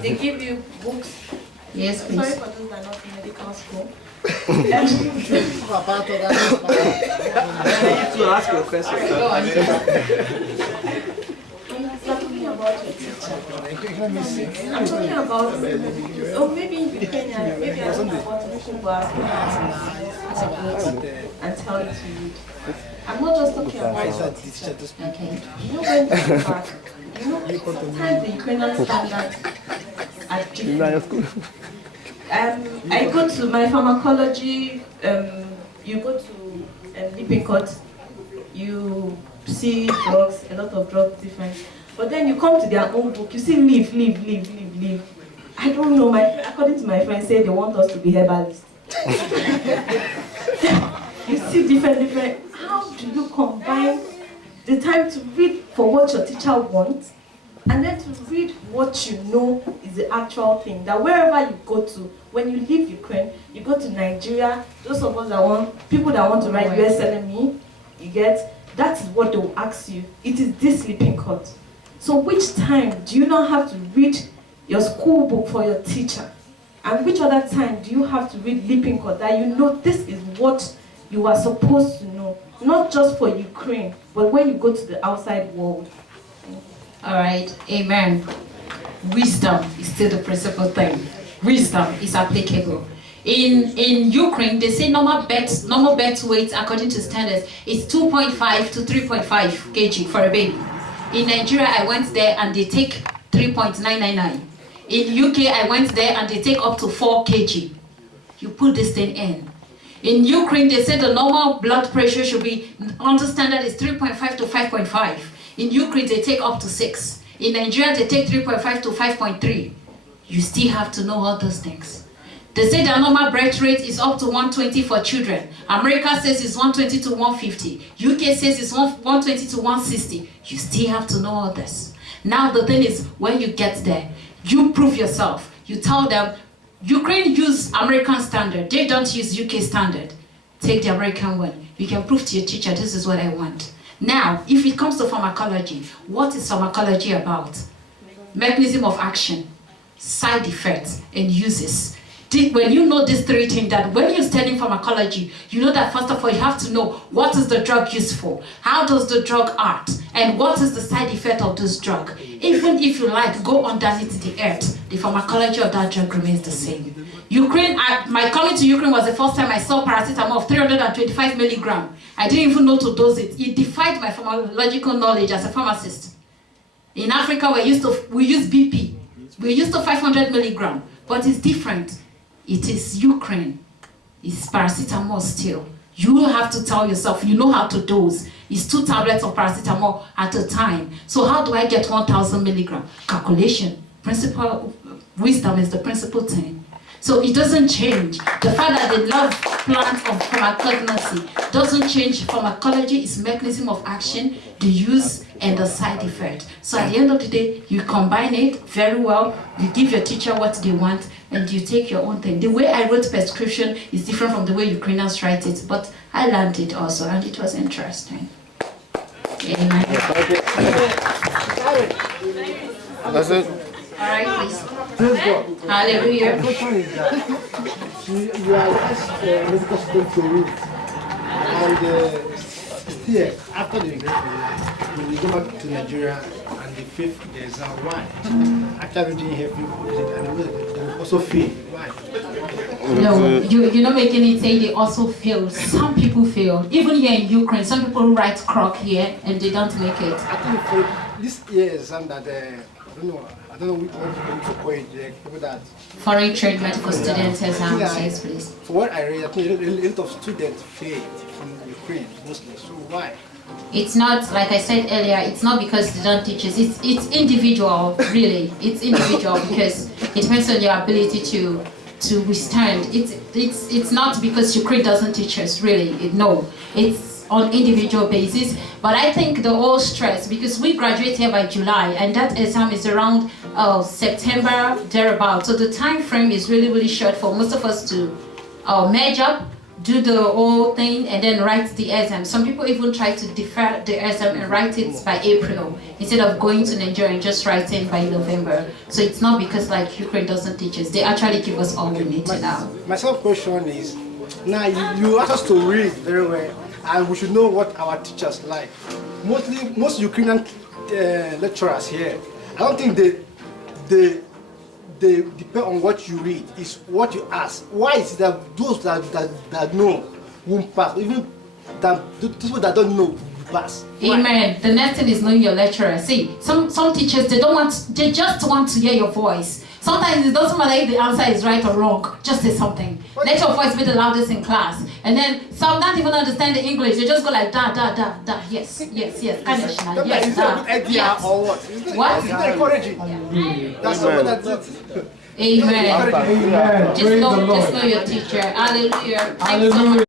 They give you books. Yes, please. Sorry for those that are not in medical school. To ask you a question. Go on. You're talking about your teacher. I'm talking about, maybe in Ukrainian, maybe I don't know what to do, but and tell you to read. I'm not just talking about Okay. you know when you go back, sometimes the Ukrainian standards are different. I go to my pharmacology, you go to Lippincott, you see drugs, a lot of drugs different. But then you come to their own book, you see leave. I don't know, according to my friends, say they want us to be herbalists. You see different. How do you combine the time to read for what your teacher wants and then to read what you know is the actual thing? That wherever you go to, when you leave Ukraine, you go to Nigeria, those of us people that want to write USLME, you get, that is what they will ask you. It is this Lippincott. So which time do you not have to read your school book for your teacher? And which other time do you have to read Lippincott that you know this is what you are supposed to know? Not just for Ukraine, but when you go to the outside world. All right, amen. Wisdom is still the principal thing. Wisdom is applicable. In Ukraine, they say normal birth weight according to standards is 2.5 to 3.5 kg for a baby. In Nigeria, I went there and they take 3.999. In UK, I went there and they take up to 4 kg. You put this thing in. In Ukraine, they say the normal blood pressure should be, under standard is 3.5 to 5.5. In Ukraine, they take up to 6. In Nigeria, they take 3.5 to 5.3. You still have to know all those things. They say the normal birth rate is up to 120 for children. America says it's 120 to 150. UK says it's 120 to 160. You still have to know all this. Now the thing is, when you get there, you prove yourself. You tell them, Ukraine use American standard. They don't use UK standard. Take the American one. You can prove to your teacher, this is what I want. Now, if it comes to pharmacology, what is pharmacology about? Mechanism of action, side effects, and uses. When you know these three things, that when you're studying pharmacology, you know that first of all, you have to know what is the drug used for, how does the drug act, and what is the side effect of this drug. Even if you like, go underneath the earth, the pharmacology of that drug remains the same. Ukraine, my coming to Ukraine was the first time I saw paracetamol of 325 milligrams. I didn't even know to dose it. It defied my pharmacological knowledge as a pharmacist. In Africa, we use BP. We're used to 500 milligrams, but it's different. It is Ukraine. It's paracetamol still. You have to tell yourself, you know how to dose. It's 2 tablets of paracetamol at a time. So how do I get 1,000 milligrams? Calculation. Principal wisdom is the principal thing. So it doesn't change. The fact that they love plants of pharmacognosy doesn't change. Pharmacology is mechanism of action, the use, and the side effect. So at the end of the day, you combine it very well, you give your teacher what they want, and you take your own thing. The way I wrote prescription is different from the way Ukrainians write it, but I learned it also, and it was interesting. Amen. That's it. All right, please. Hallelujah. The question is that you are just medical student to read, and still after the when you go back to Nigeria and the fifth the exam, why? Actually, didn't help you, and they also fail. Why? No, you're not making it say they also fail. Some people fail. Even here in Ukraine, some people write crock here and they don't make it. I think for this year exam that I don't know what to call it, people that Foreign trade medical students exam, yes, please. For what I read, I think a lot of students failed from Ukraine mostly. So why? It's not, like I said earlier, it's not because they don't teach us. It's individual, really. It's individual because it depends on your ability to withstand. It's not because Ukraine doesn't teach us, really. No, it's on individual basis. But I think the whole stress, because we graduate here by July, and that exam is around September, thereabout. So the time frame is really, really short for most of us to measure up, do the whole thing and then write the exam. Some people even try to defer the exam and write it by April instead of going to Nigeria and just writing by November. So it's not because like Ukraine doesn't teach us. They actually give us all we need to know. My second question is, now you asked us to read very well, and we should know what our teachers like. Most Ukrainian lecturers here, I don't think they depend on what you read, it's what you ask. Why is it that those that know won't pass, even those people that don't know will pass? Why? Amen. The next thing is knowing your lecturer. See, some teachers, they just want to hear your voice. Sometimes it doesn't matter if the answer is right or wrong, just say something. Let your voice be the loudest in class. And then some don't even understand the English, they just go like da, yes, yes, yes, Kanishna, yes, Is that a good idea yes. or what? What? It's not encouraging. That's what that's it. Amen. Amen. Praise the Lord. Just know your teacher. Hallelujah. Thank you so Hallelujah. much.